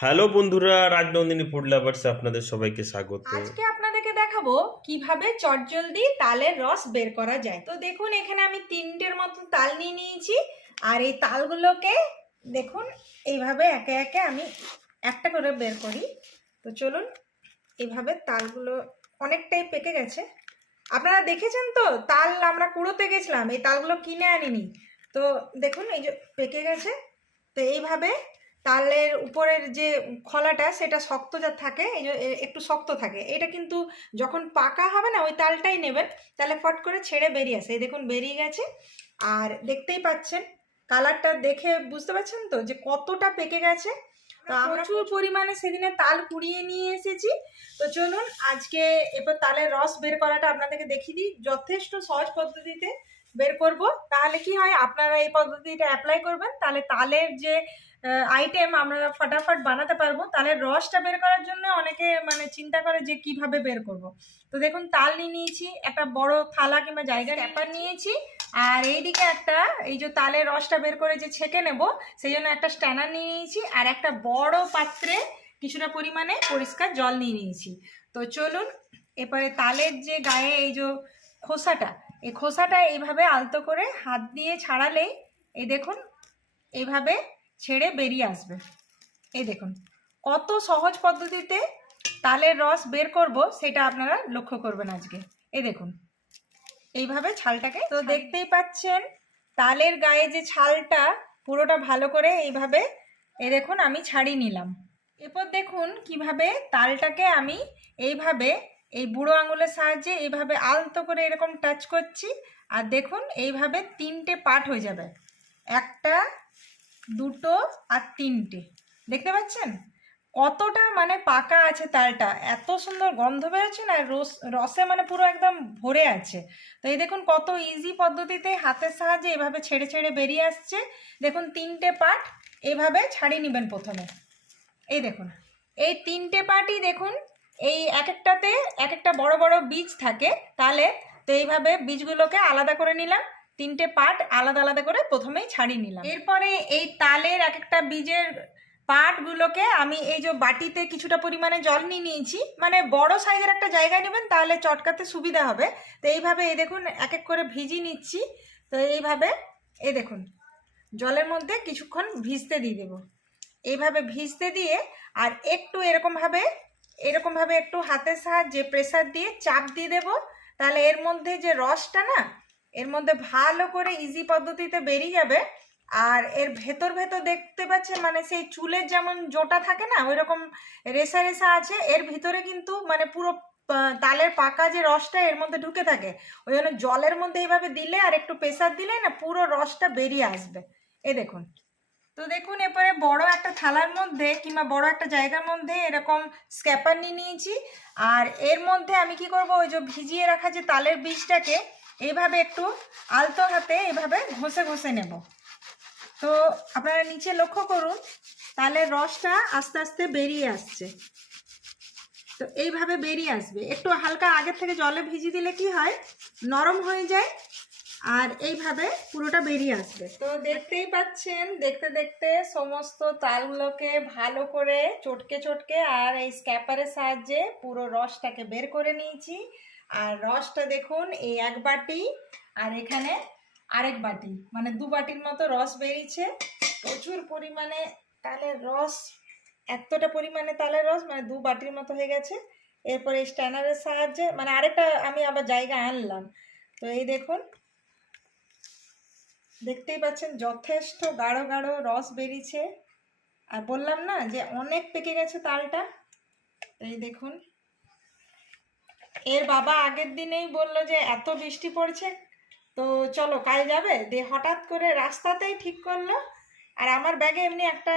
Hello বন্ধুরা, Rajnandini food লাভার্সে আপনাদের সবাইকে স্বাগত। আজকে আপনাদেরকে দেখাবো কিভাবে চটজলদি তালের রস বের করা যায়। তো দেখুন এখানে আমি 3টের মতো তাল নিয়ে নিয়েছি। আর এই তালগুলোকে দেখুন এইভাবে একে একে আমি একটা করে বের করি। তো চলুন, এইভাবে তালগুলো অনেকটাই পেকে গেছে। আপনারা দেখেছেন তো, তাল আমরা কুড়োতে গেছিলাম, এই তালগুলো কিনে আনিনি। তো দেখুন এই যে পেকে গেছে। তো এইভাবে তালের উপরের যে খোলাটা সেটা শক্ত যা থাকে, এই যে একটু শক্ত থাকে, এটা কিন্তু যখন পাকা হবে না ওই তালটাই নেবেন, তাহলে ফট করে ছেড়ে বেরিয়ে আসে। এই দেখুন বেরিয়ে গেছে। আর দেখতেই পাচ্ছেন কালারটা দেখে বুঝতে পারছেন তো যে কতটা পেকে গেছে। তো আমরা প্রচুর পরিমাণে সেদিনে তাল কুড়িয়ে নিয়ে এসেছি। তো চলুন আজকে এবার তালের রস বের করাটা আপনাদেরকে দেখিয়ে দিই। যথেষ্ট সহজ পদ্ধতিতে বের করব। তাহলে কি হয়, আপনারা এই পদ্ধতিটা অ্যাপ্লাই করবেন, তাহলে তালের যে আইটেম আমরা ফটাফট বানাতে পারবো। তালের রসটা বের করার জন্য অনেকে চিন্তা করে যে কিভাবে বের করব। তো দেখুন তাল নিয়ে নিয়েছি, একটা বড় থালা কিংবা জায়গার পেপার নিয়েছি। আর এইদিকে একটা এই যে তালের রসটা বের করে যে ছেঁকে নেব সেই জন্য একটা স্ট্যানার নিয়ে নিয়েছি। আর একটা বড় পাত্রে কিছুটা পরিমাণে পরিষ্কার জল নিয়ে নিয়েছি। তো চলুন এরপরে তালের যে গায়ে এই যে খোসাটা, এই খোসাটা এইভাবে আলতো করে হাত দিয়ে ছাড়ালেই এই দেখুন এইভাবে ছেড়ে বেরিয়ে আসবে। এই দেখুন কত সহজ পদ্ধতিতে তালের রস বের করব সেটা আপনারা লক্ষ্য করবেন আজকে। এই দেখুন এইভাবে ছালটাকে, তো দেখতেই পাচ্ছেন তালের গায়ে যে ছালটা পুরোটা ভালো করে এইভাবে এই দেখুন আমি ছাড়িয়ে নিলাম। এরপর দেখুন কিভাবে তালটাকে আমি এইভাবে এই বুড়ো আঙুলের সাহায্যে এইভাবে আলতো করে এরকম টাচ করছি। আর দেখুন এইভাবে 3টে পার্ট হয়ে যাবে, একটা, দুটো আর 3টে। দেখতে পাচ্ছেন কতটা পাকা আছে তালটা, এত সুন্দর গন্ধ বেরোচ্ছে না, রসে পুরো একদম ভরে আছে। তো এই দেখুন কত ইজি পদ্ধতিতে হাতের সাহায্যে এভাবে ছেড়ে ছেড়ে বেরিয়ে আসছে। দেখুন 3টে পার্ট এইভাবে ছাড়িয়ে নেবেন প্রথমে। এই দেখুন এই 3টে পার্টই দেখুন, এই এক একটাতে এক একটা বড় বড় বীজ থাকে তাহলে। তো এইভাবে বীজগুলোকে আলাদা করে নিলাম, 3টে পার্ট আলাদা আলাদা করে প্রথমেই ছাড়িয়ে নিলাম। এরপরে এই তালের এক একটা বীজের পার্টগুলোকে আমি এই যে বাটিতে কিছুটা পরিমাণে জল নিয়ে নিয়েছি, বড় সাইজের একটা জায়গায় নেবেন তাহলে চটকাতে সুবিধা হবে। তো এইভাবে এই দেখুন এক এক করে ভিজিয়ে নিচ্ছি। তো এইভাবে এই দেখুন জলের মধ্যে কিছুক্ষণ ভিজতে দিয়ে দেবো। এইভাবে ভিজতে দিয়ে আর একটু এরকমভাবে একটু হাতের সাহায্যে প্রেসার দিয়ে চাপ দিয়ে দেব। তাহলে এর মধ্যে যে রসটা না, এর মধ্যে ভালো করে ইজি পদ্ধতিতে বেরিয়ে যাবে। আর এর ভেতর ভেতর দেখতে পাচ্ছেন সেই চুলের যেমন জোটা থাকে না, ওই রকম রেসা রেসা আছে এর ভিতরে, কিন্তু পুরো তালের পাকা যে রসটা এর মধ্যে ঢুকে থাকে। ওই জন্য জলের মধ্যে এইভাবে দিলে আর একটু প্রেসার দিলে না পুরো রসটা বেরিয়ে আসবে। এই দেখুন। তো দেখুন এরপরে বড় একটা থালার মধ্যে কিংবা বড় একটা জায়গার মধ্যে এরকম স্ক্যাপার নিয়ে নিয়েছি। আর এর মধ্যে আমি কি করব, ওই যে ভিজিয়ে রাখা যে তালের বীজটাকে এইভাবে একটু আলতো হাতে এইভাবে ঘষে ঘষে নেব। তো আপনারা নিচে লক্ষ্য করুন তালের রসটা আস্তে আস্তে বেরিয়ে আসছে। তো এইভাবে বেরিয়ে আসবে, একটু হালকা আগের থেকে জলে ভিজিয়ে দিলে কি হয়, নরম হয়ে যায় আর এইভাবে পুরোটা বেরিয়ে আসবে। তো দেখতেই পাচ্ছেন দেখতে দেখতে সমস্ত তালগুলোকে ভালো করে চটকে চটকে আর এই স্ক্যাপারের সাহায্যে পুরো রসটাকে বের করে নিয়েছি। আর রসটা দেখুন এই এক বাটি আর এখানে আরেক বাটি, 2 বাটির মতো রস বেরিয়েছে। প্রচুর পরিমাণে তালের রস, এতটা পরিমাণে তালের রস 2 বাটির মতো হয়ে গেছে। এরপরে স্ট্যানারের সাহায্যে আরেকটা আমি আবার জায়গা আনলাম। তো এই দেখুন দেখতেই পাচ্ছেন যথেষ্ট গাঢ় গাঢ় রস বেরিয়েছে। আর বললাম না যে অনেক পেকে গেছে তালটা। এই দেখুন এর বাবা আগের দিনেই বলল যে এত বৃষ্টি পড়ছে তো চলো কাল যাবে, দিয়ে হঠাৎ করে রাস্তাতেই ঠিক করলো। আর আমার ব্যাগে এমনি একটা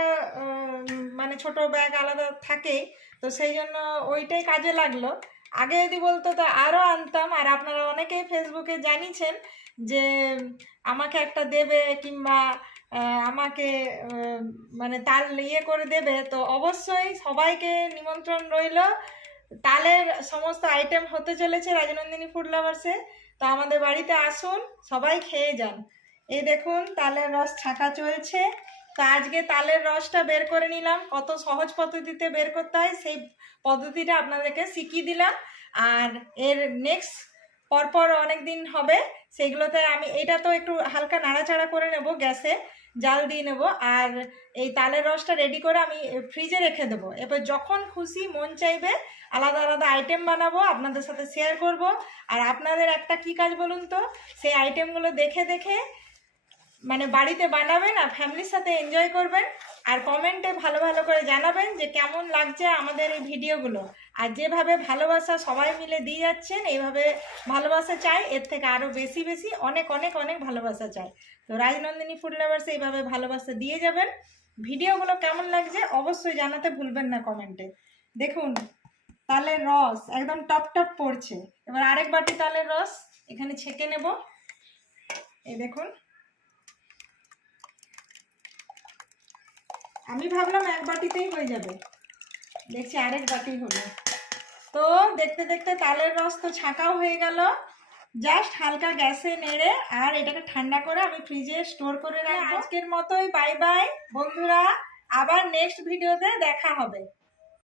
ছোট ব্যাগ আলাদা থাকেই, তো সেই জন্য ওইটাই কাজে লাগলো। আগে যদি বলতো তো আরও আনতাম। আর আপনারা অনেকেই ফেসবুকে জানিয়েছেন যে আমাকে একটা দেবে কিংবা আমাকে তাল করে দেবে। তো অবশ্যই সবাইকে নিমন্ত্রণ রইল। তালের সমস্ত আইটেম হতে চলেছে রাজনন্দিনী ফুড লাভার্সে। তো আমাদের বাড়িতে আসুন, সবাই খেয়ে যান। এই দেখুন তালের রস ছাঁকা চলছে। তো আজকে তালের রসটা বের করে নিলাম, কত সহজ পদ্ধতিতে বের করতে হয় সেই পদ্ধতিটা আপনাদেরকে শিখিয়ে দিলাম। আর এর নেক্সট পরপর অনেক দিন হবে, সেগুলোতে আমি এটা তো একটু হালকা নাড়াচাড়া করে নেব, গ্যাসে জাল দিয়ে নেব। আর এই তালের রসটা রেডি করে আমি ফ্রিজে রেখে দেবো। এবার যখন খুশি মন চাইবে আলাদা আলাদা আইটেম বানাবো, আপনাদের সাথে শেয়ার করব। আর আপনাদের একটা কি কাজ বলুন তো, সেই আইটেমগুলো দেখে দেখে মানে বাড়িতে বানাবেন আর ফ্যামিলির সাথে এনজয় করবেন। আর কমেন্টে ভালো ভালো করে জানাবেন যে কেমন লাগছে আমাদের এই ভিডিওগুলো। আর যেভাবে ভালোবাসা সবাই মিলে দিয়ে যাচ্ছেন, এইভাবে ভালোবাসা চাই, এর থেকে আরও বেশি বেশি অনেক অনেক অনেক ভালোবাসা চাই। তো রাজনন্দিনী ফুড লাভার্স এইভাবে ভালোবাসা দিয়ে যাবেন। ভিডিওগুলো কেমন লাগছে অবশ্যই জানাতে ভুলবেন না কমেন্টে। দেখুন তালের রস একদম টপ টপ পড়ছে। এবার আরেক বাটি তালের রস এখানে ছেঁকে নেব। এই দেখুন, আমি ভাবলাম এক বাটিতেই হয়ে যাবে, দেখছি আরেক বাটি হলো। তো দেখতে দেখতে তালের রস তো ছাঁকাও হয়ে গেল। জাস্ট হালকা গ্যাসে নেড়ে আর এটাকে ঠান্ডা করে আমি ফ্রিজে স্টোর করে রাখবো। আজকের মতোই বাই বাই বন্ধুরা, আবার নেক্সট ভিডিওতে দেখা হবে।